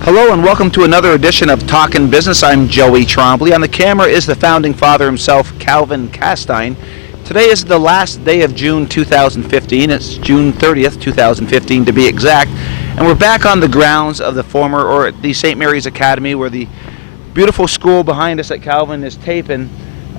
Hello and welcome to another edition of Talkin' Business. I'm Joey Trombley. On the camera is the founding father himself, Calvin Castine. Today is the last day of June 2015. It's June 30th, 2015 to be exact. And we're back on the grounds of the former, or the St. Mary's Academy, where the beautiful school behind us that Calvin is taping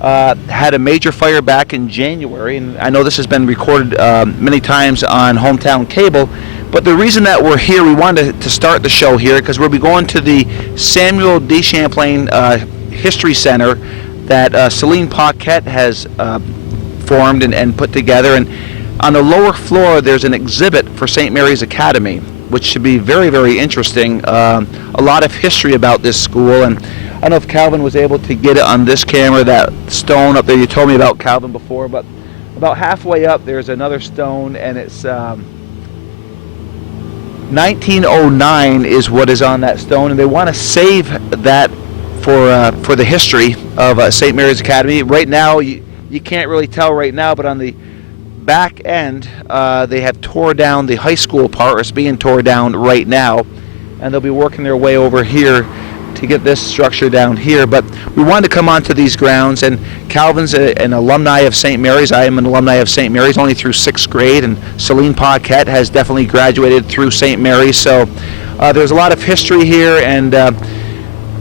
had a major fire back in January. And I know this has been recorded many times on Hometown Cable. But the reason that we're here, we wanted to start the show here because we'll be going to the Samuel D. Champlain History Center that Celine Paquette has formed and put together. And on the lower floor, there's an exhibit for St. Mary's Academy, which should be very, very interesting. A lot of history about this school. And I don't know if Calvin was able to get it on this camera, that stone up there. You told me about, Calvin, before, but about halfway up, there's another stone, and it's 1909 is what is on that stone, and they want to save that for the history of St. Mary's Academy. Right now, you can't really tell right now, but on the back end, they have tore down the high school part, or it's being tore down right now, and they'll be working their way over here to get this structure down here. But we wanted to come onto these grounds, and Calvin's an alumni of St. Mary's. I am an alumni of St. Mary's, only through 6th grade, and Celine Paquette has definitely graduated through St. Mary's. So there's a lot of history here, and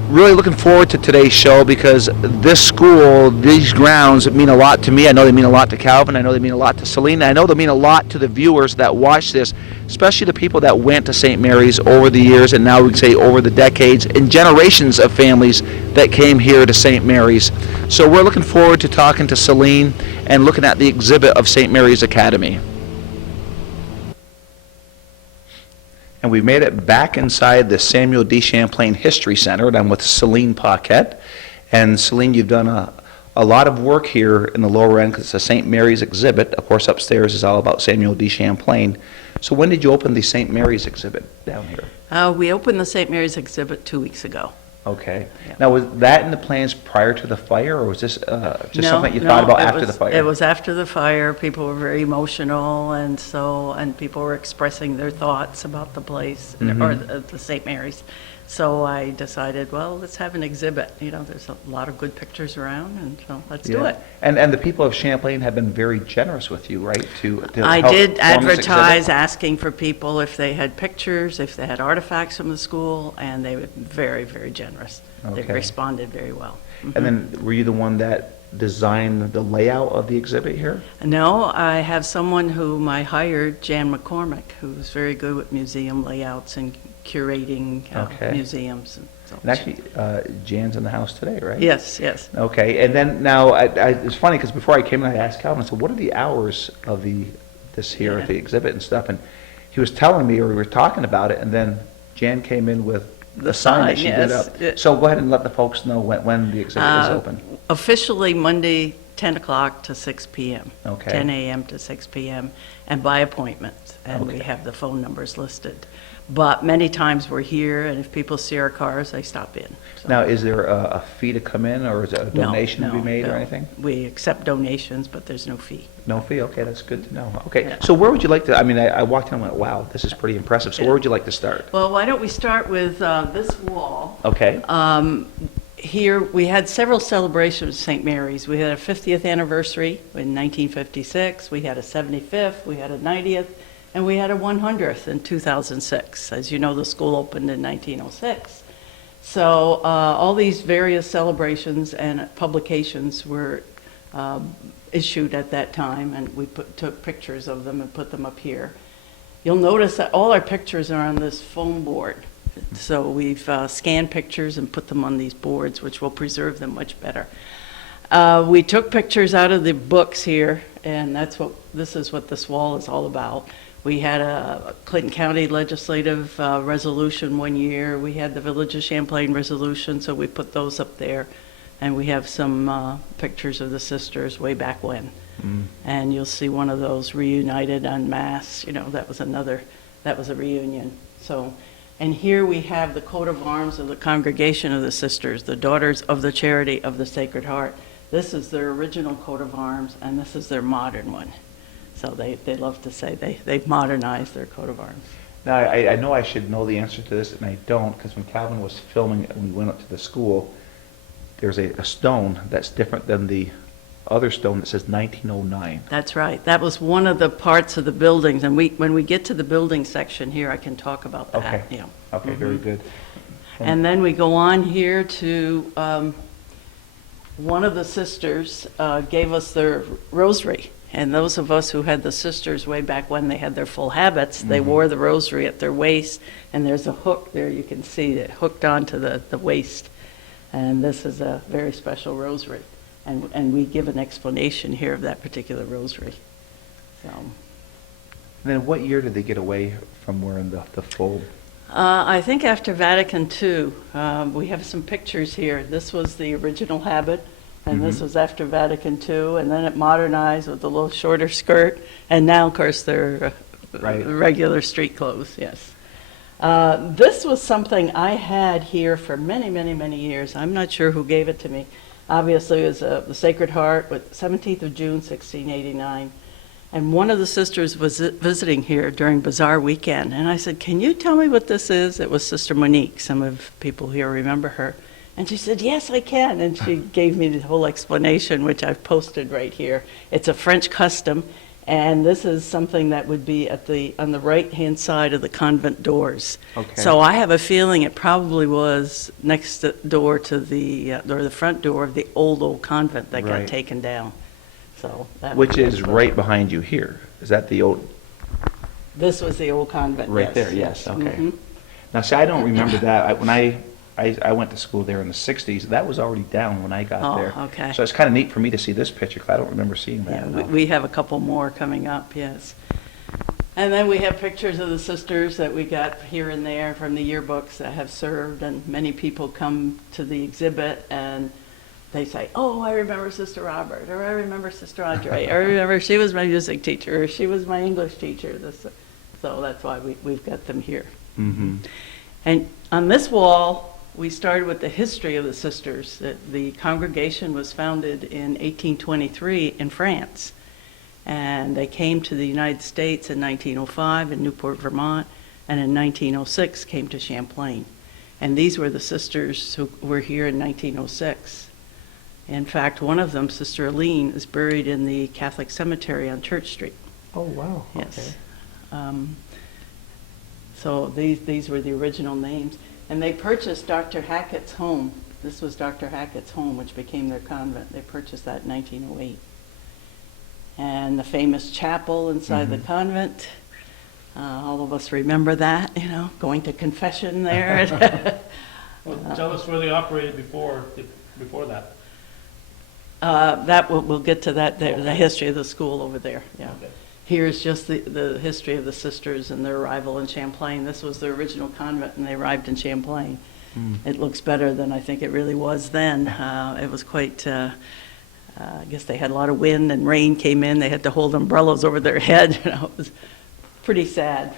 really looking forward to today's show because this school, these grounds mean a lot to me. I know they mean a lot to Calvin. I know they mean a lot to Celine. I know they mean a lot to the viewers that watch this, especially the people that went to St. Mary's over the years, and now we can say over the decades, and generations of families that came here to St. Mary's. So we're looking forward to talking to Celine and looking at the exhibit of St. Mary's Academy. And we made it back inside the Samuel D. Champlain History Center, and I'm with Celine Paquette. And Celine, you've done a lot of work here in the lower end because it's a St. Mary's exhibit. Of course, upstairs is all about Samuel D. Champlain. So when did you open the St. Mary's exhibit down here? We opened the St. Mary's exhibit 2 weeks ago. Okay. Yeah. Now, was that in the plans prior to the fire, or was this just something you thought about after the fire? It was after the fire. People were very emotional, and people were expressing their thoughts about the place, or the St. Mary's. So I decided, well, let's have an exhibit. You know, there's a lot of good pictures around, and so let's do it. And the people of Champlain have been very generous with you, right? I help did form this advertise exhibit? asking for people if they had pictures, if they had artifacts from the school, and they were very, very generous. Okay. They responded very well. And then were you the one that designed the layout of the exhibit here? No, I have someone whom I hired, Jan McCormick, who's very good with museum layouts and curating museums. And actually, Jan's in the house today, right? Yes, yes. Okay, and then now, it's funny because before I came in, I asked Calvin, I said, what are the hours of this here at the exhibit and stuff? And he was telling me, or we were talking about it, and then Jan came in with the sign that she did up. So go ahead and let the folks know when the exhibit is open. Officially Monday, 10 o'clock to 6 p.m. Okay. 10 a.m. to 6 p.m. and by appointment. And Okay. we have the phone numbers listed. But many times we're here, and if people see our cars, they stop in. So. Now, is there a fee to come in, or is it a donation to be made or anything? We accept donations, but there's no fee. No fee? Okay, that's good to know. Okay, Yeah. so where would you like to, I walked in and went, wow, this is pretty impressive. So where would you like to start? Well, why don't we start with this wall. Okay. Here, we had several celebrations at St. Mary's. We had a 50th anniversary in 1956, we had a 75th, we had a 90th, and we had a 100th in 2006. As you know, the school opened in 1906. So all these various celebrations and publications were issued at that time, and we took pictures of them and put them up here. You'll notice that all our pictures are on this foam board. So we've scanned pictures and put them on these boards, which will preserve them much better. We took pictures out of the books here, and this is what this wall is all about. We had a Clinton County legislative resolution one year. We had the Village of Champlain resolution, so we put those up there. And we have some pictures of the sisters way back when. And you'll see one of those reunited en masse. You know, that was a reunion. So, and here we have the coat of arms of the Congregation of the Sisters, the Daughters of the Charity of the Sacred Heart. This is their original coat of arms, and this is their modern one. So they love to say they've modernized their coat of arms. Now, I know I should know the answer to this, and I don't, because when Calvin was filming it, when we went up to the school, there's a stone that's different than the other stone that says 1909. That's right. That was one of the parts of the buildings, and when we get to the building section here, I can talk about that. Okay. Yeah. Okay, very good. And then we go on here to, one of the sisters gave us their rosary. And those of us who had the sisters way back when they had their full habits, they wore the rosary at their waist, and there's a hook there you can see it hooked onto the waist. And this is a very special rosary. And we give an explanation here of that particular rosary. So. And then what year did they get away from wearing the full? I think after Vatican II, we have some pictures here. This was the original habit, and this was after Vatican II, and then it modernized with a little shorter skirt, and now, of course, they're regular street clothes, yes. This was something I had here for many, many, many years. I'm not sure who gave it to me. Obviously, it was the Sacred Heart, with 17th of June, 1689. And one of the sisters was visiting here during Bazaar weekend, and I said, "Can you tell me what this is?" It was Sister Monique. Some of people here remember her. And she said, "Yes, I can." And she gave me the whole explanation, which I've posted right here. It's a French custom, and this is something that would be on the right-hand side of the convent doors. Okay. So I have a feeling it probably was next door to the front door of the old convent that got taken down. So Which is right behind you here. Is that the old? This was the old convent. Right yes. there, yes, okay. Mhm. Now, see, I don't remember that. When I went to school there in the 60s, that was already down when I got there. Okay. So it's kind of neat for me to see this picture, because I don't remember seeing that. Yeah, no. we have a couple more coming up, yes. And then we have pictures of the sisters that we got here and there from the yearbooks that have served, and many people come to the exhibit and they say, "Oh, I remember Sister Robert," or "I remember Sister Andre," or "I remember she was my music teacher," or "She was my English teacher." So that's why we've got them here. Mm-hmm. And on this wall, we started with the history of the sisters. The congregation was founded in 1823 in France, and they came to the United States in 1905 in Newport, Vermont, and in 1906 came to Champlain. And these were the sisters who were here in 1906. In fact, one of them, Sister Aline, is buried in the Catholic cemetery on Church Street. Oh, wow. Yes. So these were the original names. And they purchased Dr. Hackett's home. This was Dr. Hackett's home, which became their convent. They purchased that in 1908. And the famous chapel inside the convent, all of us remember that, going to confession there. Well, tell us where they operated before that. We'll get to that there, the history of the school over there, yeah. Okay. Here's just the history of the sisters and their arrival in Champlain. This was the original convent, and they arrived in Champlain. It looks better than I think it really was then. It was quite, I guess they had a lot of wind and rain came in. They had to hold umbrellas over their head. It was pretty sad.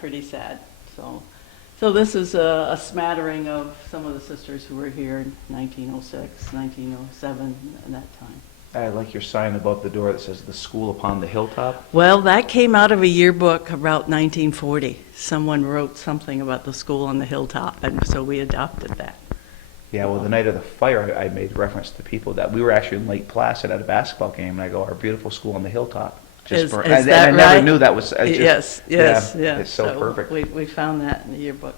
So this is a smattering of some of the sisters who were here in 1906, 1907, and that time. I like your sign above the door that says "The School Upon the Hilltop." Well, that came out of a yearbook about 1940. Someone wrote something about the school on the hilltop, and so we adopted that. Yeah, well, the night of the fire, I made reference to people that we were actually in Lake Placid at a basketball game, and I go, "Our beautiful school on the hilltop." Is and that I never right? knew that was. Yes. It's so perfect. We found that in the yearbook.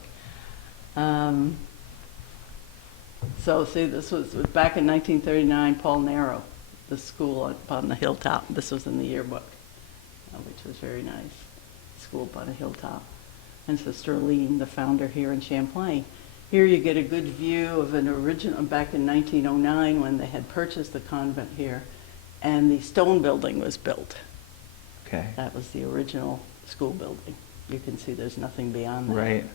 So see, this was back in 1939, Paul Narrow, the school upon the hilltop. This was in the yearbook, which was very nice. School upon a hilltop. And Sister Aline, the founder here in Champlain. Here you get a good view of an original, back in 1909 when they had purchased the convent here, and the stone building was built. Okay. That was the original school building. You can see there's nothing beyond that. Right.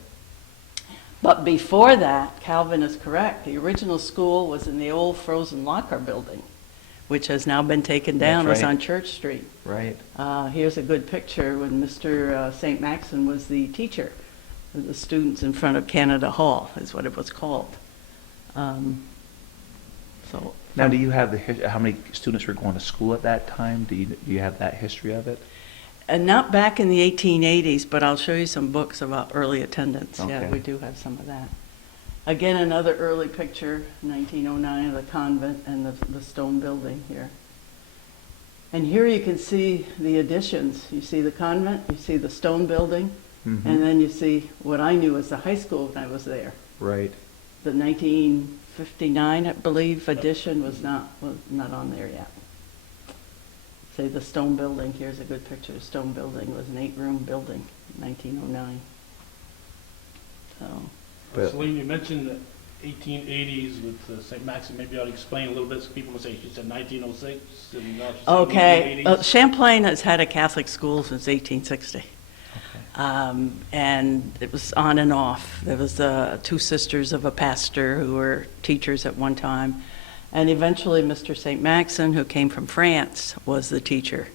But before that, Calvin is correct. The original school was in the old frozen locker building, which has now been taken down. That's It was right. on Church Street. Right. Here's a good picture when Mr. St. Maxon was the teacher. The students in front of Canada Hall is what it was called. So Now, do you have how many students were going to school at that time? Do you have that history of it? And not back in the 1880s, but I'll show you some books about early attendance. Yeah, Okay. we do have some of that. Again, another early picture, 1909, of the convent and the stone building here. And here you can see the additions. You see the convent, you see the stone building, Mhm. and then you see what I knew as the high school when I was there. Right. The 1959, I believe, addition was not on there yet. Say the stone building, here's a good picture. The stone building was an 8-room building, 1909. So, But- Celine, you mentioned the 1880s with St. Maximin. Maybe I'll explain a little bit, so people will say she said 1906. And now she said okay, 1880s. Champlain has had a Catholic school since 1860. And it was on and off. There was 2 sisters of a pastor who were teachers at one time. And eventually Mr. St. Maxin, who came from France, was the teacher.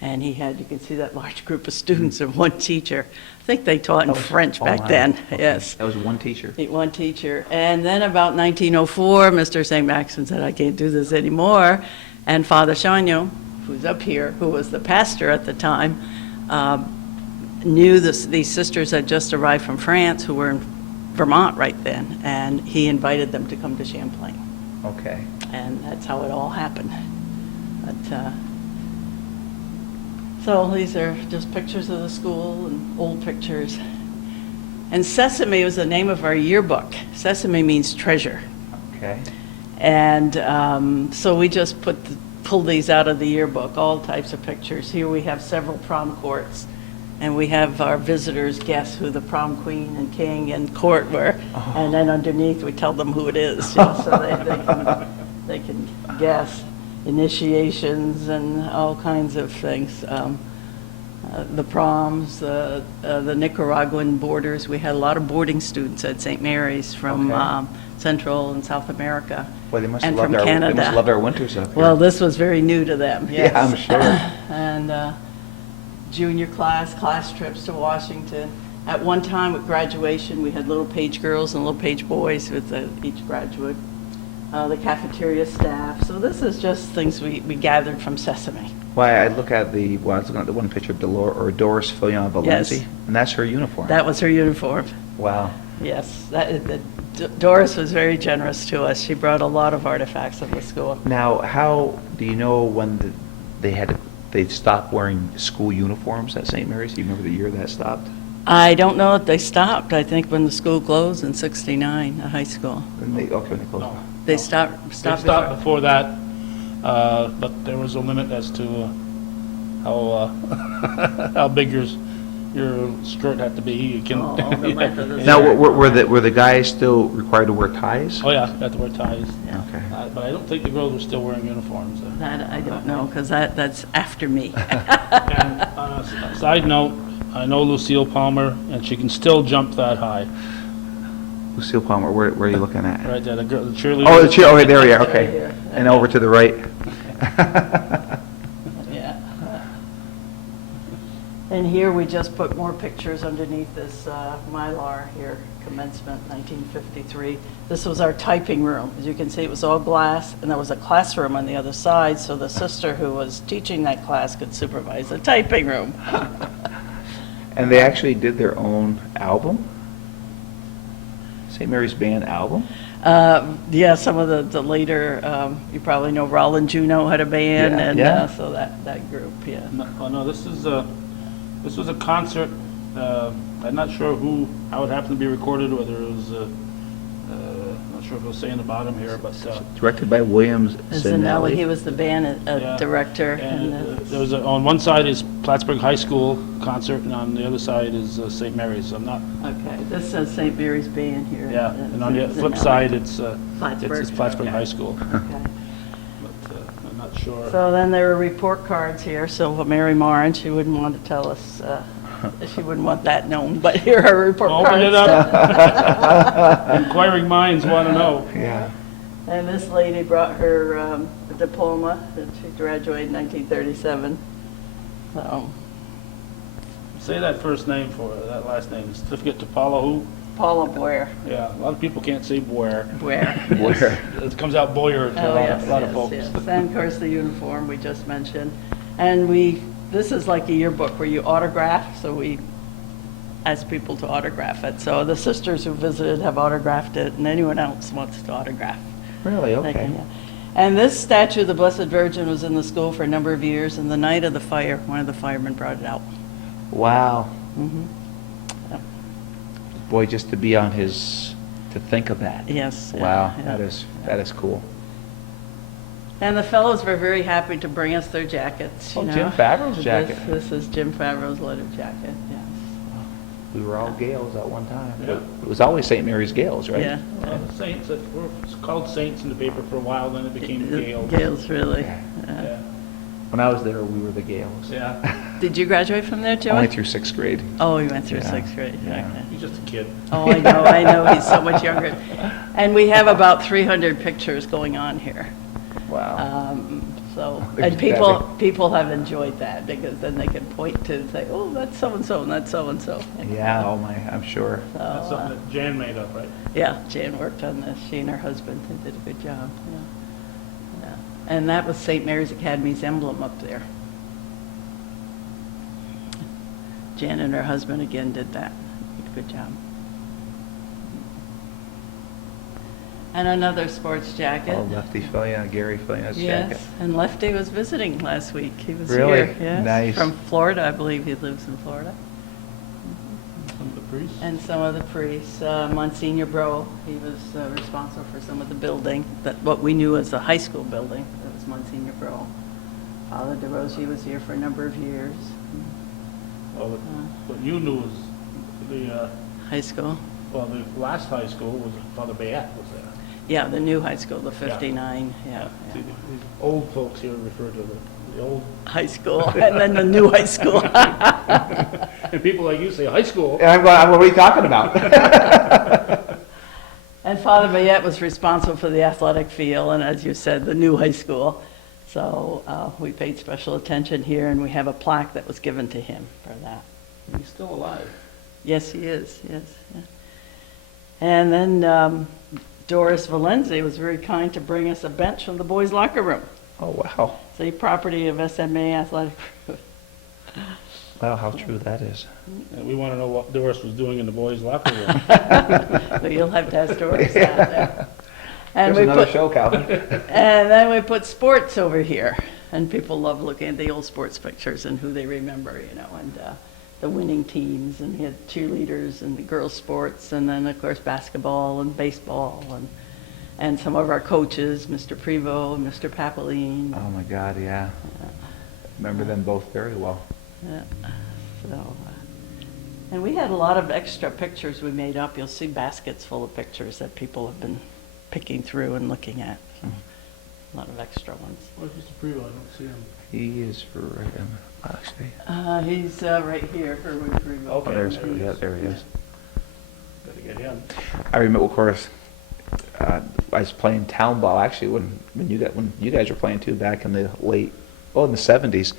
And he had, you can see that large group of students and one teacher. I think they taught in That was- French oh back my. then, Okay. yes. That was one teacher. One teacher. And then about 1904, Mr. St. Maxim said, I can't do this anymore. And Father Chagnon, who's up here, who was the pastor at the time, knew these sisters had just arrived from France, who were in Vermont right then, and he invited them to come to Champlain. Okay. And that's how it all happened. But, so these are just pictures of the school and old pictures. And Sesame was the name of our yearbook. Sesame means treasure. Okay. And so we just pulled these out of the yearbook, all types of pictures. Here we have several prom courts, and we have our visitors guess who the prom queen and king and court were. Oh. And then underneath, we tell them who it is, you know, so they can guess. Initiations and all kinds of things. The proms, the Nicaraguan boarders. We had a lot of boarding students at St. Mary's from Okay. Central and South America. Well, they must and have from loved our, Canada. They must have loved our winters up here. Well, this was very new to them, yes. Yeah, I'm sure. And junior class trips to Washington. At one time at graduation, we had little page girls and little page boys with each graduate. The cafeteria staff. So this is just things we gathered from Sesame. Why, I look at the, well, I was looking at the one picture of Doris Fillon Valenci, Yes. and that's her uniform. That was her uniform. Wow. Yes, Doris was very generous to us. She brought a lot of artifacts of the school. Now, how, do you know when they stopped wearing school uniforms at St. Mary's? Do you remember the year that stopped? I don't know if they stopped. I think when the school closed in '69, the high school. When they closed. No. They stopped They stopped before that, but there was a limit as to how big your skirt had to be. You can. Oh, the length of the Now, skirt. were the guys still required to wear ties? Oh yeah, you had to wear ties. Yeah. Okay. But I don't think the girls were still wearing uniforms. That I don't know, because that's after me. And on a side note, I know Lucille Palmer, and she can still jump that high. Lucille Palmer, where are you looking at? Right there, the cheerleader. Oh, okay, there you are, Right okay. here. And over to the right. Yeah. And here we just put more pictures underneath this Mylar here, Commencement 1953. This was our typing room. As you can see, it was all glass, and there was a classroom on the other side, so the sister who was teaching that class could supervise the typing room. And they actually did their own album? St. Mary's Band album? Yeah, some of the later, you probably know Roland Juneau had a band, Yeah, and yeah. so that group, yeah. No, this was a concert. I'm not sure how it happened to be recorded, whether it was, not sure if it was saying the bottom here, but. Directed by Williams Zanelli, he Zanelli. was the band Yeah. director. And there was on one side is Plattsburgh High School concert, and on the other side is St. Mary's. I'm not. Okay, this says St. Mary's Band here. Yeah, and on the flip Zanelli. side, it's Plattsburgh. Plattsburgh High School, Okay. but I'm not sure. So then there were report cards here, so Mary Moran, she wouldn't want to tell us, she wouldn't want that known, but here are report cards. Open it up. Inquiring minds want to know. Yeah. And this lady brought her diploma, that she graduated in 1937. So, Say that first name that last name. Certificate to Paula who? Paula Boyer. Yeah, a lot of people can't say Boyer. Boyer. Where? It comes out Boyer to Oh, yes, a lot of yes, folks. yes. And of course, the uniform we just mentioned. And This is like a yearbook where you autograph, so we ask people to autograph it. So the sisters who visited have autographed it, and anyone else wants to autograph. Really? They Okay. can, yeah. And this statue of the Blessed Virgin was in the school for a number of years, and the night of the fire, one of the firemen brought it out. Wow. Mhm. Yep. Boy, just to be on his, to think of that. Yes. yeah, Wow, yeah. that is cool. And the fellows were very happy to bring us their jackets, you Oh, know. Jim Favreau's jacket. This is Jim Favreau's leather jacket, yes. We were all Gales at one time. Yeah. It was always St. Mary's Gales, right? Yeah. Well, the Saints, it's called Saints in the paper for a while, then it became Gales. Gales, really. Yeah. Yeah. When I was there, we were the Gales. Yeah, Did you graduate from there, Joey? Only through 6th grade. Oh, you went through Yeah. 6th grade, Yeah. okay. he's just a kid. Oh, I know, he's so much younger. And we have about 300 pictures going on here. Wow. So, There's and people have enjoyed that, because then they can point to and say, oh, that's so-and-so, and that's so-and-so. Yeah, oh my, I'm sure. That's something that Jan made up, right? Yeah, Jan worked on this. She and her husband, they did a good job. Yeah. Yeah. And that was St. Mary's Academy's emblem up there. Jan and her husband again did that. Good job. And another sports jacket. Oh, Lefty Fillion, Gary Fillion's jacket. Yes, and Lefty was visiting last week. He was Really? here. Yes, Nice. from Florida, I believe he lives in Florida. Some of the priests. And some of the priests, Monsignor Bro, he was responsible for some of the building, that what we knew as a high school building. That was Monsignor Bro. Father DeRosie was here for a number of years. Well, what you knew was the, High school. well, the last high school was Father Bayette was there. Yeah, the new high school, the 59. Yeah. See, these old folks here refer to the old, High school, and then the new high school. and people like you say high school. And I'm going, what are you talking about? And Father Bayette was responsible for the athletic field, and as you said, the new high school. So we paid special attention here, and we have a plaque that was given to him for that. He's still alive. Yes, he is, yes. Yeah. And then Doris Valenzi was very kind to bring us a bench from the boys' locker room. Oh, wow. It's a property of SMA Athletic. Wow, how true that is. And we want to know what Doris was doing in the boys' locker room. But you'll have to ask Doris that. Yeah. And There's we another put, show, Calvin. and then we put sports over here, and people love looking at the old sports pictures and who they remember, you know, and the winning teams, and we had cheerleaders and the girls' sports, and then of course basketball and baseball, and some of our coaches, Mr. Prevost and Mr. Papeline. Oh, my God, yeah. Remember them both very well. Yeah. So, and we had a lot of extra pictures we made up. You'll see baskets full of pictures that people have been picking through and looking at. So, a lot of extra ones. Where's Mr. Prevo? I don't see him. He is right in, actually. He's right here for Prevost. Oh, there's, yeah, there he is. Gotta get him. I remember, of course, I was playing town ball, actually, when you guys were playing too, back in the in the 70s.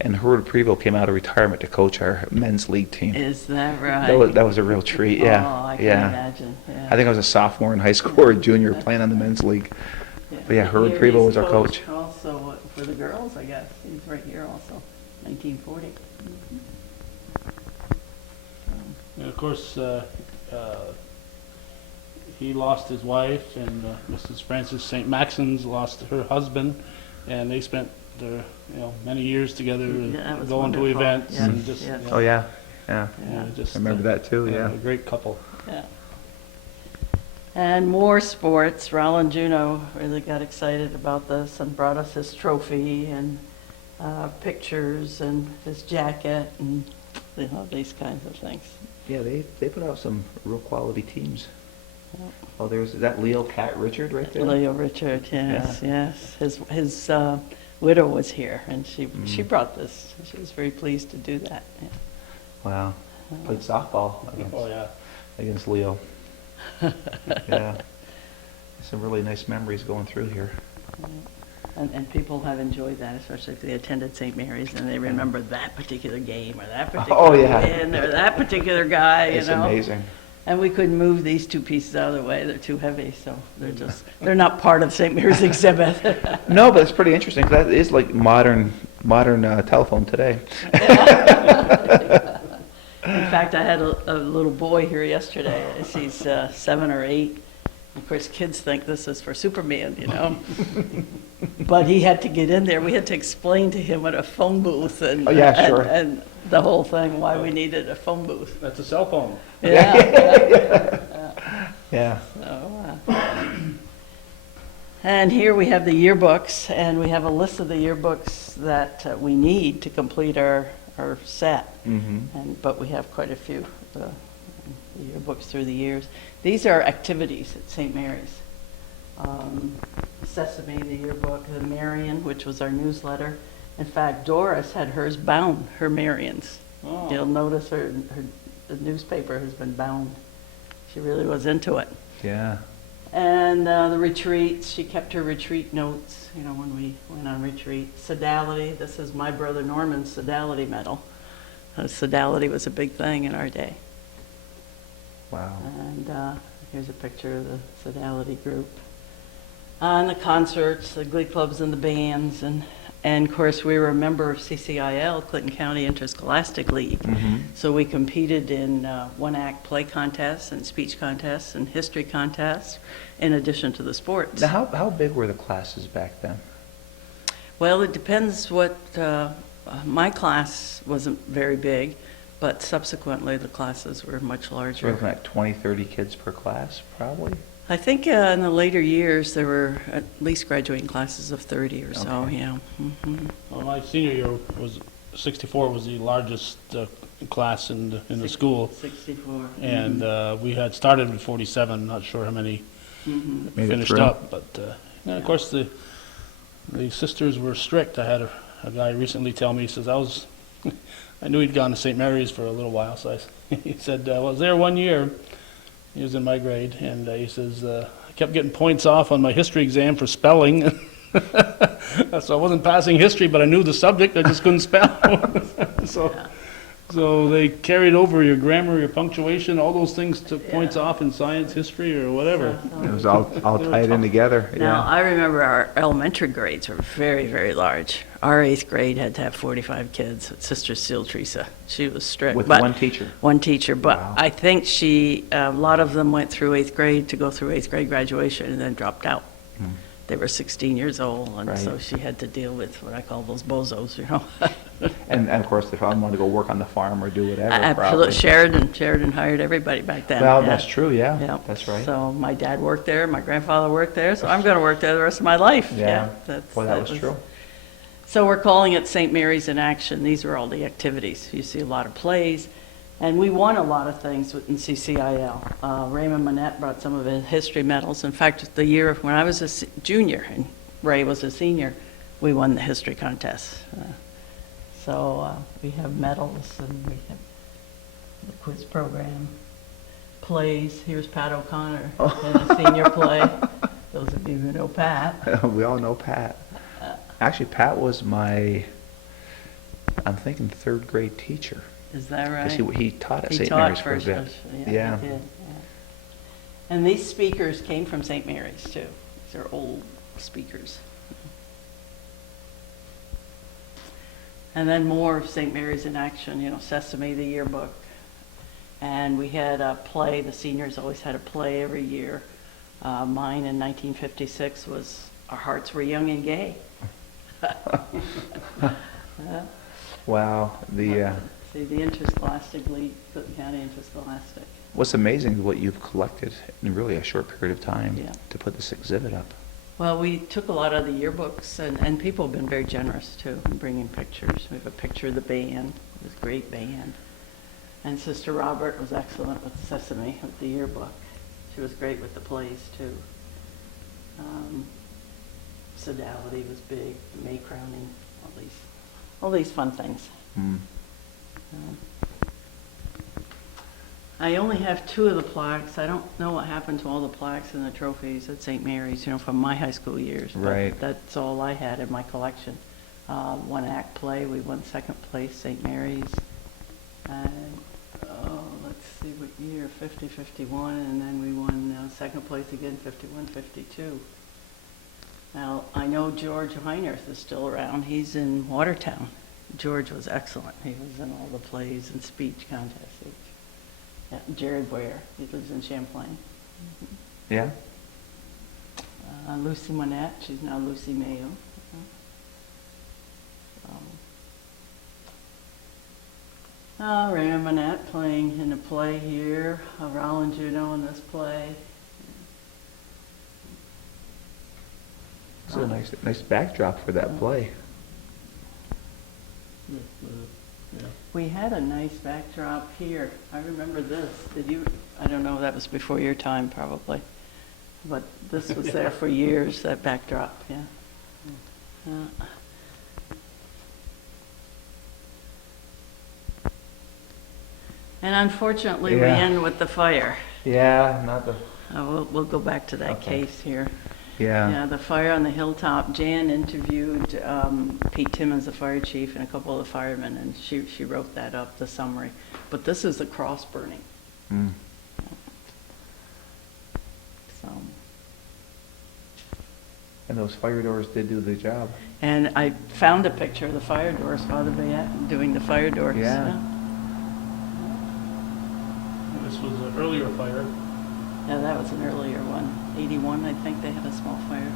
And Herod Prevost came out of retirement to coach our men's league team. Is that right? That was a real treat, yeah. Oh, I can yeah. imagine. Yeah. I think I was a sophomore in high school or a junior playing on the men's league. But yeah, Herod Here Prevost he's was our coach. Also for the girls, I guess. He's right here also, 1940. And of course, he lost his wife, and Mrs. Frances St. Maxim's lost her husband, and they spent their many years together, Yeah, that was going to wonderful. events Yes, and just yes. Oh, yeah, yeah. Yeah. just I remember that too, yeah. a great couple. Yeah. And more sports. Roland Juneau really got excited about this and brought us his trophy and pictures and his jacket and these kinds of things. Yeah, they put out some real quality teams. Yeah. Oh, is that Leo Cat Richard right there? Leo Richard, yes, yes. His widow was here, and she brought this. She was very pleased to do that. Yeah. Wow. Played softball Oh yeah. against Leo. Yeah. Some really nice memories going through here. And people have enjoyed that, especially if they attended St. Mary's and they remember that particular game or that particular win or that particular guy, It's you know. amazing. And we couldn't move these two pieces out of the way. They're too heavy, so they're not part of St. Mary's exhibit. No, but it's pretty interesting, 'cause that is like modern modern telephone today. In fact, I had a little boy here yesterday. He's 7 or 8. Of course, kids think this is for Superman, you know. But he had to get in there. We had to explain to him what a phone booth and, Oh, yeah, sure. and the whole thing, why we needed a phone booth. That's a cell phone. Yeah. Yeah. So, and here we have the yearbooks, and we have a list of the yearbooks that we need to complete our set. But we have quite a few yearbooks through the years. These are activities at St. Mary's. Sesame, the yearbook, the Marion, which was our newsletter. In fact, Doris had hers bound, her Marions. Oh. You'll notice the newspaper has been bound. She really was into it. Yeah. And the retreats, she kept her retreat notes, you know, when we went on retreat. Sodality, this is my brother Norman's Sodality medal. Sodality was a big thing in our day. Wow. And here's a picture of the Sodality group. And the concerts, the glee clubs and the bands. And of course, we were a member of CCIL, Clinton County Interscholastic League. So we competed in one-act play contests and speech contests and history contests, in addition to the sports. Now, how big were the classes back then? Well, it depends what, my class wasn't very big, but subsequently the classes were much larger. We're looking at 20, 30 kids per class, probably? I think in the later years there were at least graduating classes of 30 or so, Okay. yeah. Well, my senior year was 64 was the largest class in the school, 64. and we had started with 47. Not sure how many Made it finished through. up, but and of course the sisters were strict. I had a guy recently tell me, he says, I knew he'd gone to St. Mary's for a little while, so he said, I was there 1 year. He was in my grade, and he says, I kept getting points off on my history exam for spelling. So I wasn't passing history, but I knew the subject, I just couldn't spell. So they carried over your grammar, your punctuation, all those things took points off in science, history, or whatever. It was all tied in together. Now, Yeah. I remember our elementary grades were very, very large. Our 8th grade had to have 45 kids. Sister Seal Teresa, she was strict. With but one teacher. One teacher, but Wow. I think a lot of them went through 8th grade to go through 8th grade graduation and then dropped out. They were 16 years old, and so Right. she had to deal with what I call those bozos, you know. And of course, if I wanted to go work on the farm or do whatever, Absolutely. probably. Sheridan hired everybody back then. Well, yeah. that's true, yeah. Yeah. That's right. So my dad worked there, my grandfather worked there, so I'm going to work there the rest of my life. Yeah. That Was true. So we're calling it St. Mary's in Action. These are all the activities. You see a lot of plays, and we won a lot of things in CCIL. Raymond Manette brought some of his history medals. In fact, the year when I was a junior and Ray was a senior, we won the history contest. So we have medals, and we have the quiz program, plays. Here's Pat O'Connor in a senior play. Those of you who know Pat. We all know Pat. Actually, Pat was I'm thinking 3rd grade teacher. Is that right? 'Cause he taught at He St. taught Mary's for a bit. Yeah. He did, yeah. And these speakers came from St. Mary's too. These are old speakers. And then more of St. Mary's in Action, you know, Sesame, the yearbook. And we had a play, the seniors always had a play every year. Mine in 1956 was Our Hearts Were Young and Gay. Wow. See, the Interscholastic League, Clinton County Interscholastic. What's amazing is what you've collected in really a short period of time Yeah. to put this exhibit up. Well, we took a lot of the yearbooks, and people have been very generous, too, in bringing pictures. We have a picture of the band. It was a great band. And Sister Robert was excellent with Sesame, with the yearbook. She was great with the plays, too. Sodality was big, May crowning, all these fun things. Mm. I only have 2 of the plaques. I don't know what happened to all the plaques and the trophies at St. Mary's, you know, from my high school years. But Right. that's all I had in my collection. One-act play, we won 2nd place, St. Mary's. And, let's see what year, 50, 51, and then we won 2nd place again, 51, 52. Now, I know George Heinerth is still around. He's in Watertown. George was excellent. He was in all the plays and speech contests. Yeah, Jerry Boyer, he lives in Champlain. Yeah. Lucy Monette, she's now Lucy Mayo. Raymond Monette playing in a play here. Roland Juno in this play. It's a nice backdrop for that play. Yeah. We had a nice backdrop here. I remember this. Did you? I don't know, that was before your time probably. But this was there for years, that backdrop, yeah. And unfortunately, we Yeah. end with the fire. Yeah, not the. We'll go back to that Okay. case here. Yeah. Yeah, the fire on the hilltop. Jan interviewed Pete Timmons, the fire chief, and a couple of the firemen, and she wrote that up, the summary. But this is the cross burning. Mm. So, And those fire doors did do the job. and I found a picture of the fire doors, Father Bayette doing the fire doors. Yeah. This was an earlier fire. Yeah, that was an earlier one. 81, I think they had a small fire.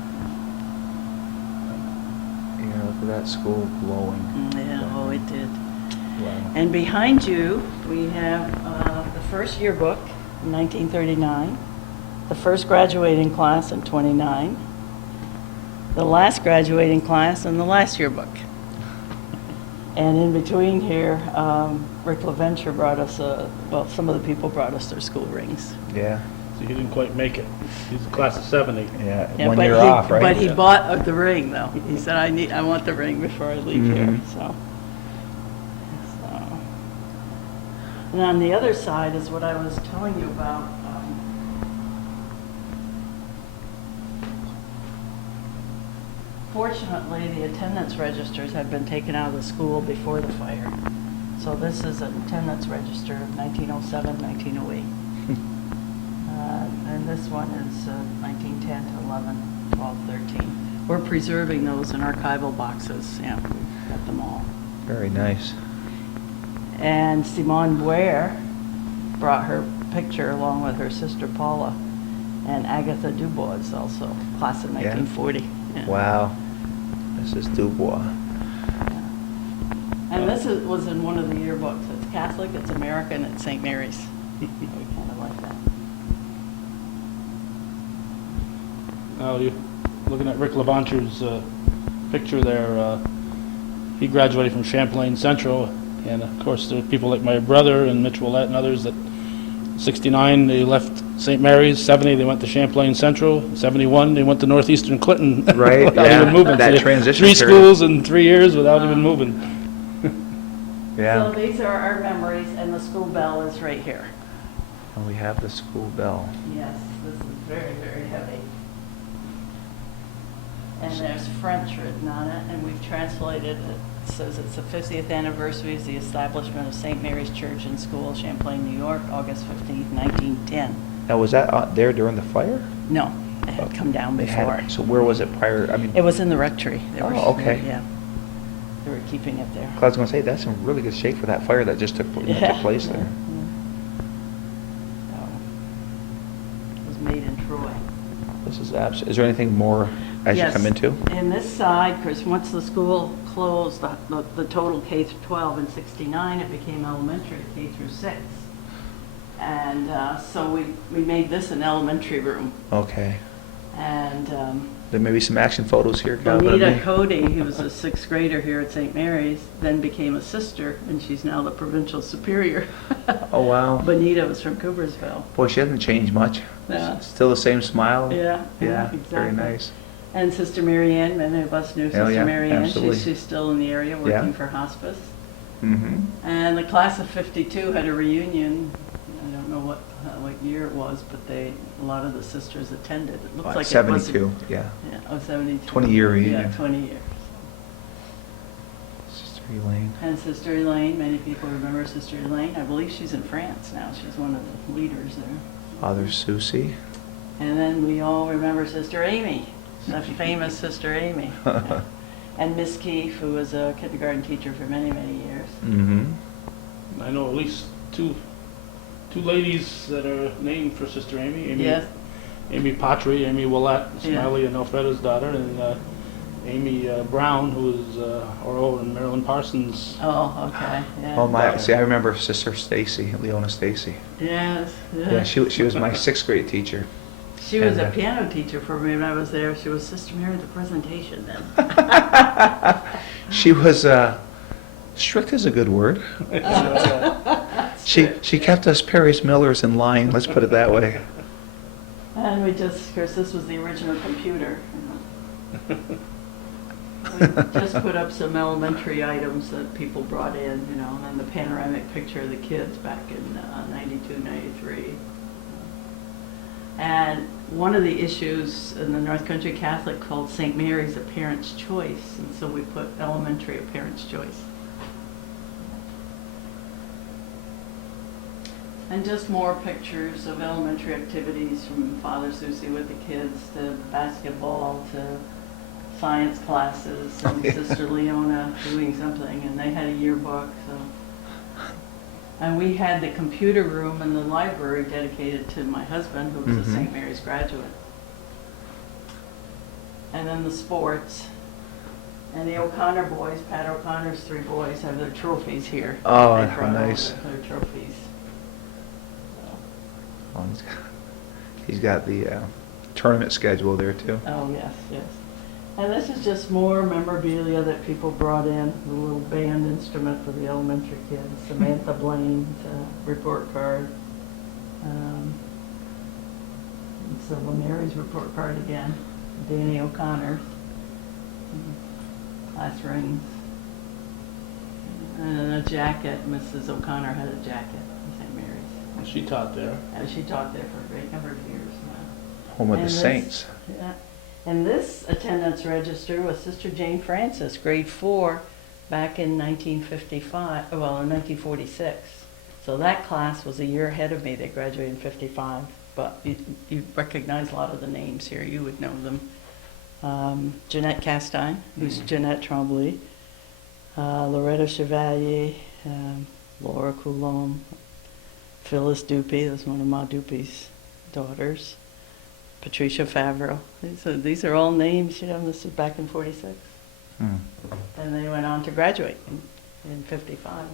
Yeah, look at that school glowing. Yeah, oh, it did. Wow. And behind you, we have the first yearbook in 1939, the first graduating class in 29, the last graduating class and the last yearbook. And in between here, Rick LaVenture brought us, some of the people brought us their school rings. Yeah. So he didn't quite make it. He's a class of 70. Yeah. Yeah, 1 but year he- off, right? But he bought the ring, though. He said, I want the ring before I leave here, Mhm. so. And on the other side is what I was telling you about. Fortunately, the attendance registers had been taken out of the school before the fire. So this is an attendance register of 1907, 1908. And this one is 1910 to 11, 12, 13. We're preserving those in archival boxes. Yeah, we've got them all. Very nice. And Simone Boer brought her picture along with her sister Paula. And Agatha Dubois also, class of 1940. Yeah. Wow. This is Dubois. And this was in one of the yearbooks. It's Catholic, it's American, it's St. Mary's. We kind of like that. Now, you looking at Rick LaVenture's picture there. He graduated from Champlain Central, and of course there are people like my brother and Mitch Willett and others that 69 they left St. Mary's, 70 they went to Champlain Central, 71 they went to Northeastern Clinton Right, without yeah, even moving. that So transition three period. schools in 3 years without even moving. Yeah. So these are our memories, and the school bell is right here. And we have the school bell. Yes, this is very, very heavy. And there's French written on it, and we've translated it. It says it's the 50th anniversary of the establishment of St. Mary's Church and School, Champlain, New York, August 15th, 1910. Now, was that there during the fire? No, it had come down They had- before. So where was it prior? I mean, It was in the rectory. They were- Oh, okay. Yeah. They were keeping it there. I was going to say, that's in really good shape for that fire that just took place there. So, it was made in Troy. This is is there anything more as you Yes. come into? And this side, because once the school closed, the total K through 12 in 69, it became elementary, K through 6. And so we made this an elementary room. Okay. And There may be some action photos here. Calvin and Bonita me. Cody, who was a 6th grader here at St. Mary's, then became a sister, and she's now the provincial superior. Oh, wow. Bonita was from Coopersville. Boy, she hasn't changed much. Yeah. Still the same smile. Yeah, Yeah, exactly. very nice. And Sister Mary Ann, many of us knew Oh, Sister yeah, Mary Ann. absolutely. She's still in the area Yeah. working for hospice. Mm-hmm. And the class of 52 had a reunion. I don't know what year it was, but a lot of the sisters attended. It looks like it 72, yeah. Yeah, oh, 72. 20-year reunion. Yeah, 20 years. Sister Elaine. And Sister Elaine, many people remember Sister Elaine. I believe she's in France now. She's one of the leaders there. Father Susie. And then we all remember Sister Amy. the famous Sister Amy. Yeah. And Miss Keefe, who was a kindergarten teacher for many, many years. Mm-hmm. I know at least two ladies that are named for Sister Amy. Yes. Amy Patry, Amy Willett, Yeah. Smiley and Alfreda's daughter, and Amy Brown, who is Oro and Marilyn Parsons. Oh, okay. Yeah. Oh my! See, I remember Sister Stacy, Leona Stacy. Yes. Yeah, she was my 6th grade teacher. She was And, a piano teacher for me when I was there. She was Sister Mary the Presentation then. She was strict is a good word. She kept us Perry's Millers in line. Let's put it that way. And we just, of course, this was the original computer. We just put up some elementary items that people brought in, and the panoramic picture of the kids back in 92, 93. And one of the issues in the North Country Catholic called St. Mary's a Parent's Choice, and so we put elementary a Parent's Choice. And just more pictures of elementary activities from Father Susie with the kids to basketball to science classes and Sister Leona doing something, and they had a yearbook. So. And we had the computer room in the library dedicated to my husband, who was a St. Mary's graduate. And then the sports. And the O'Connor boys, Pat O'Connor's 3 boys, have their trophies here. Oh, They how brought nice. Their trophies. Oh, he's got the tournament schedule there too. Oh, yes, yes. And this is just more memorabilia that people brought in, the little band instrument for the elementary kids, Samantha Blaine's report card. Silva Mary's report card again, Danny O'Connor's, class rings. And a jacket, Mrs. O'Connor had a jacket in St. Mary's. And she taught there. And she taught there for a great number of years now. Home of the And this- Saints. Yeah. And this attendance register was Sister Jane Francis, grade 4, back in 1946. So that class was a year ahead of me. They graduated in 55. But you recognize a lot of the names here. You would know them. Jeanette Castine, who's Jeanette Tremblay, Loretta Chevalier, Laura Coulomb, Phyllis Dupy, that's one of Ma Dupy's daughters. Patricia Favreau. These are all names, this is back in 46. Hmm. And they went on to graduate in 55.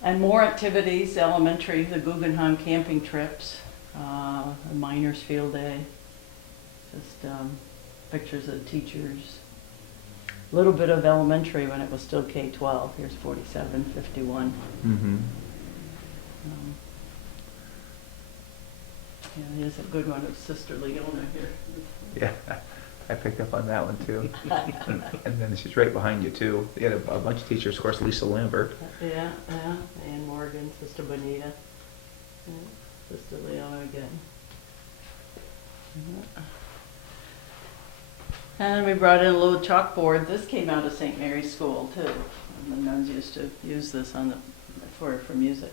And more activities, elementary, the Guggenheim camping trips, a miners field day, just pictures of the teachers. A little bit of elementary when it was still K-12. Here's 47, 51. Mm-hmm. Yeah, here's a good one of Sister Leona here. Yeah, I picked up on that one too. And then she's right behind you too. You had a bunch of teachers, of course, Lisa Lambert. Yeah, Ann Morgan, Sister Bonita, Sister Leona again. And we brought in a little chalkboard. This came out of St. Mary's School too. And the nuns used to use this for music.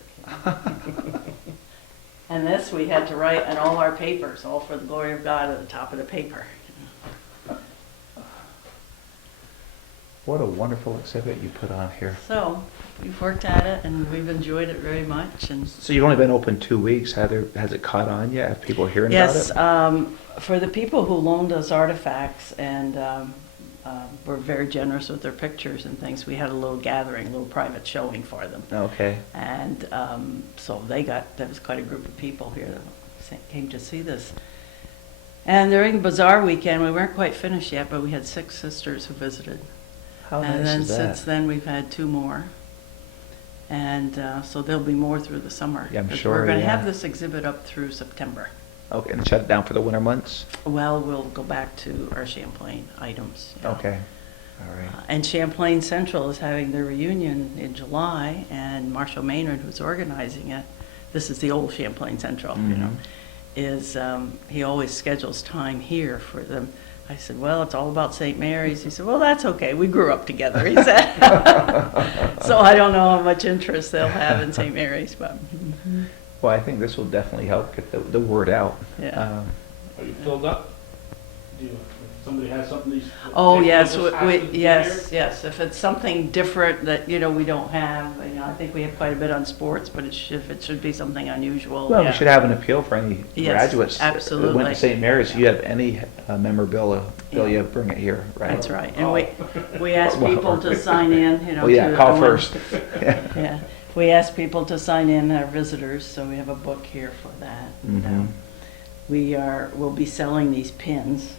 And this we had to write on all our papers, all for the glory of God at the top of the paper. What a wonderful exhibit you put on here. So we've worked at it and we've enjoyed it very much. And So you've only been open 2 weeks. Has it caught on yet? Have people hearing yes, about it? for the people who loaned us artifacts and were very generous with their pictures and things, we had a little gathering, a little private showing for them. Okay. And so there was quite a group of people here that came to see this. And during the bazaar weekend, we weren't quite finished yet, but we had 6 sisters who visited. How And nice then is that? since then, we've had 2 more. And so there'll be more through the summer. Yeah, I'm 'Cause sure, we're going to yeah. have this exhibit up through September. Okay, and shut it down for the winter months? Well, we'll go back to our Champlain items. Okay. All right. And Champlain Central is having their reunion in July, and Marshall Maynard, who's organizing it, this is the old Champlain Central, Mhm. is he always schedules time here for them. I said, well, it's all about St. Mary's. He said, well, that's okay. We grew up together, he said. So I don't know how much interest they'll have in St. Mary's, but Well, I think this will definitely help get the word out. Yeah. Are you filled up? If somebody has something these. Oh, they yes, just have to be yes, there? yes. If it's something different that, you know, we don't have, you know, I think we have quite a bit on sports, but if it should be something unusual, Well, yeah. we should have an appeal for any Yes, graduates that absolutely. went to St. Mary's. If you have any memorabilia, Yeah. bring it here, right? That's right. And we ask people to sign in, you know. Well, yeah, to- call first. Yeah, we ask people to sign in, our visitors, so we have a book here for that. And, Mhm. we'll be selling these pins.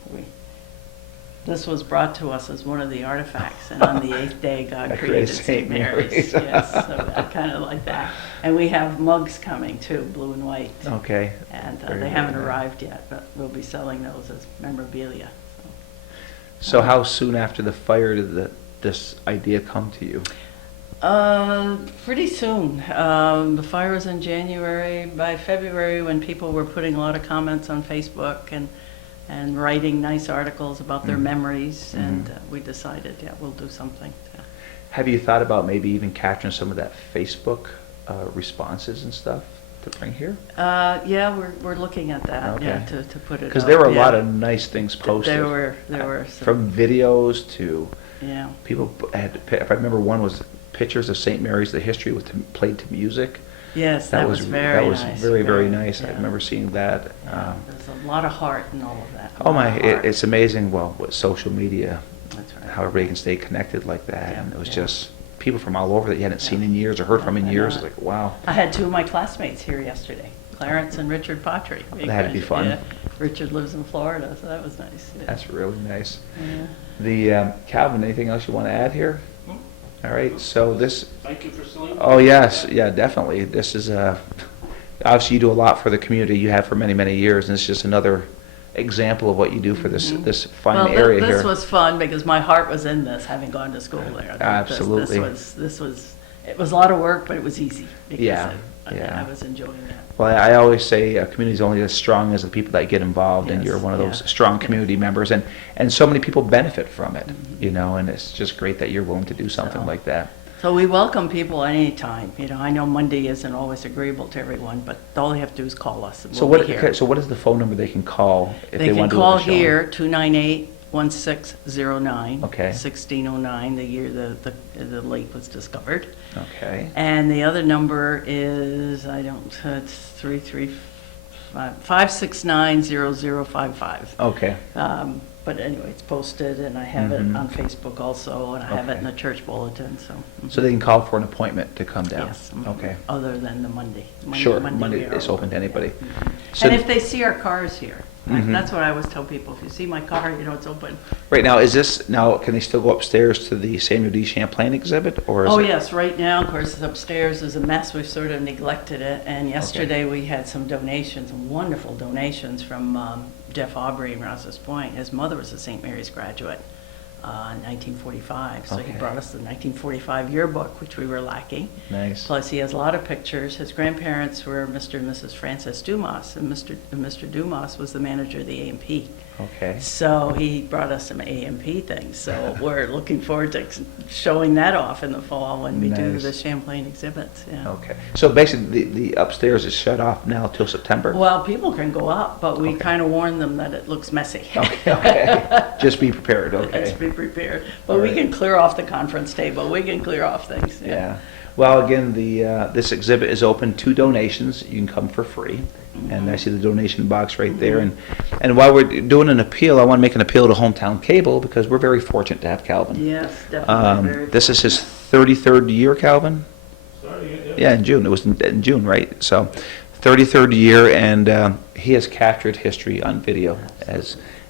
This was brought to us as one of the artifacts, and on the 8th day, God I created created St. St. Mary's. Mary's. Yes, so I kind of like that. And we have mugs coming too, blue and white. Okay. And Very, they very haven't nice. arrived yet, but we'll be selling those as memorabilia. So how soon after the fire did this idea come to you? Pretty soon. The fire was in January. By February, when people were putting a lot of comments on Facebook and writing nice articles about their Mhm. memories, and Mhm. we decided, yeah, we'll do something. Have you thought about maybe even capturing some of that Facebook responses and stuff to bring here? Yeah, we're looking at that, yeah, Okay. to put it Because up, there were a yeah. lot of nice things posted. There were some, From videos to yeah. people had. If I remember, one was pictures of St. Mary's. The history was played to music. Yes, that was very nice. That was very, very nice. I yeah. remember seeing that. Yeah, there's a lot of heart in all of that. Oh a lot my! of heart. It's amazing. Well, with social media, That's right. how everybody can stay connected like that, Yeah, and it was yeah. just people from all over that you hadn't seen Yeah. in years or heard from in I years. know. It's like, wow. I had two of my classmates here yesterday, Clarence and Richard Patry. That had to be fun. Yeah. Richard lives in Florida, so that was nice. Yeah. That's really nice. Yeah. The Calvin, anything else you want to add here? All right. So this. Thank you for selling. Oh yes, yeah, definitely. This is obviously you do a lot for the community. You have for many, many years, and it's just another example of what you do for this Mhm. this fine Well, area this here. was fun because my heart was in this, having gone to school there. Absolutely. This was, it was a lot of work, but it was easy. Because Yeah, I was enjoying that. Well, I always say a community is only as strong as the people that get involved, and Yes, you're one of those yeah. strong community members, and so many people benefit from it, Mhm. you know, and it's just great that you're willing to do something So- like that. So we welcome people at any time. You know, I know Monday isn't always agreeable to everyone, but all they have to do is call us and So we'll what? be Okay, here. so what is the phone number they can call if They they can want to do call a show? here, 298-1609. Okay. 1609, the year the lake was discovered. Okay. And the other number is, it's 569-0055. Okay. But anyway, it's posted, and I have it Mhm. on Facebook also, and I have it in Okay. the church bulletin, so. So they can call for an appointment to come down? Yes. Okay. Other than the Monday. Sure, we Monday are is open to anybody. yeah. Mhm. So- And if they see our cars here, Mhm. that's what I always tell people, if you see my car, you know it's open. Right now, can they still go upstairs to the Samuel D. Champlain exhibit, or is Oh, it? yes, right now, of course, upstairs is a mess, we've sort of neglected it, and yesterday we had some donations, wonderful donations from Jeff Aubrey in Rouse's Point. His mother was a St. Mary's graduate in 1945, so he Okay. brought us the 1945 yearbook, which we were lacking. Nice. Plus, he has a lot of pictures. His grandparents were Mr. and Mrs. Francis Dumas, and Mr. Dumas was the manager of the A&P. Okay. So he brought us some A&P things. So we're looking forward to showing that off in the fall when we do Nice. the Champlain exhibits. Yeah. Okay. So basically, the upstairs is shut off now till September? Well, people can go up, but we Okay. kind of warn them that it looks messy. Okay. Just be prepared, Let's okay. be prepared. But All we right. can clear off the conference table. We can clear off things. Yeah. Well, again, this exhibit is open to donations. You can come for free. And I see the donation box right there. And while we're doing an appeal, I want to make an appeal to Hometown Cable because we're very fortunate to have Calvin. Yes, definitely. Very This is his 33rd year, Calvin? Sorry, Yeah, in June. It was in June, right? So 33rd year, and he has captured history on video.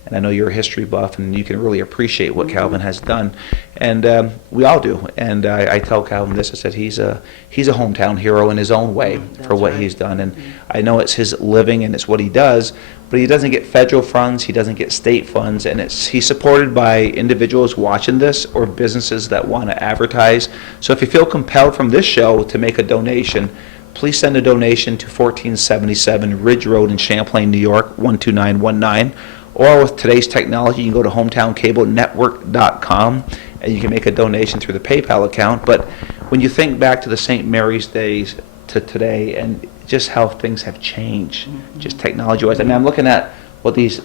And I know you're a history buff, and you can really appreciate what Calvin has done. And we all do. And I tell Calvin this, I said he's a hometown hero in his own way for That's what right. he's done. And I know it's his living and it's what he does, but he doesn't get federal funds, he doesn't get state funds, and he's supported by individuals watching this or businesses that want to advertise. So if you feel compelled from this show to make a donation, please send a donation to 1477 Ridge Road in Champlain, New York, 12919. Or with today's technology, you can go to hometowncablenetwork.com and you can make a donation through the PayPal account. But when you think back to the St. Mary's days to today and just how things have changed, just technology-wise. I mean, I'm looking at what these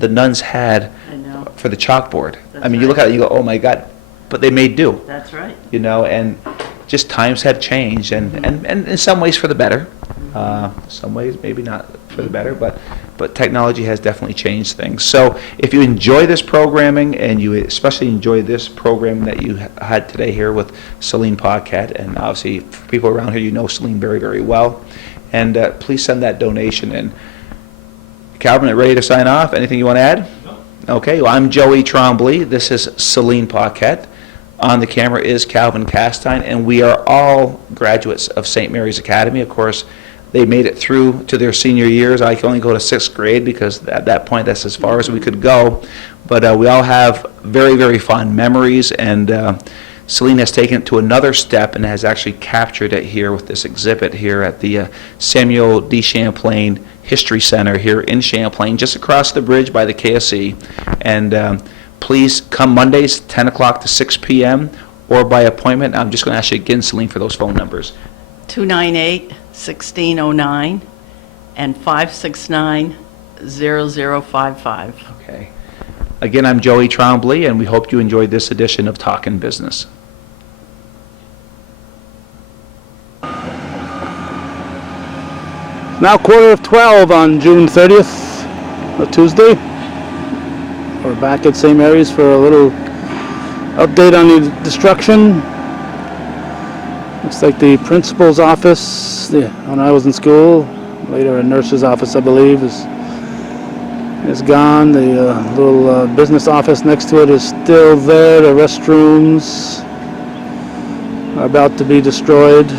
the nuns had I know, for the chalkboard. I That's mean, you look right. at it, you go, oh my God, but they made do, that's right. and just times have changed, and in some ways for the better. Some ways maybe not for the better, but technology has definitely changed things. So if you enjoy this programming, and you especially enjoy this program that you had today here with Celine Paquette, and obviously for people around here, you know Celine very, very well, and please send that donation in. Calvin, ready to sign off? Anything you want to add? No. Okay, well, I'm Joey Trombley. This is Celine Paquette. On the camera is Calvin Castine, and we are all graduates of St. Mary's Academy. Of course, they made it through to their senior years. I can only go to 6th grade because at that point that's as far as we could go. But we all have very, very fond memories, and Celine has taken it to another step and has actually captured it here with this exhibit here at the Samuel D. Champlain History Center here in Champlain, just across the bridge by the KSC. And please come Mondays, 10 o'clock to 6 p.m., or by appointment. I'm just going to ask you again, Celine, for those phone numbers. 298-1609 and 569-0055. Okay. Again, I'm Joey Trombley, and we hope you enjoyed this edition of Talkin' Business. Now 11:45 on June 30th, a Tuesday. We're back at St. Mary's for a little update on the destruction. Looks like the principal's office, when I was in school, later a nurse's office I believe, is gone. The little business office next to it is still there. The restrooms are about to be destroyed.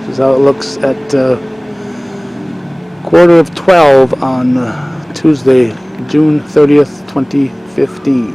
This is how it looks at 11:45 on Tuesday, June 30th, 2015.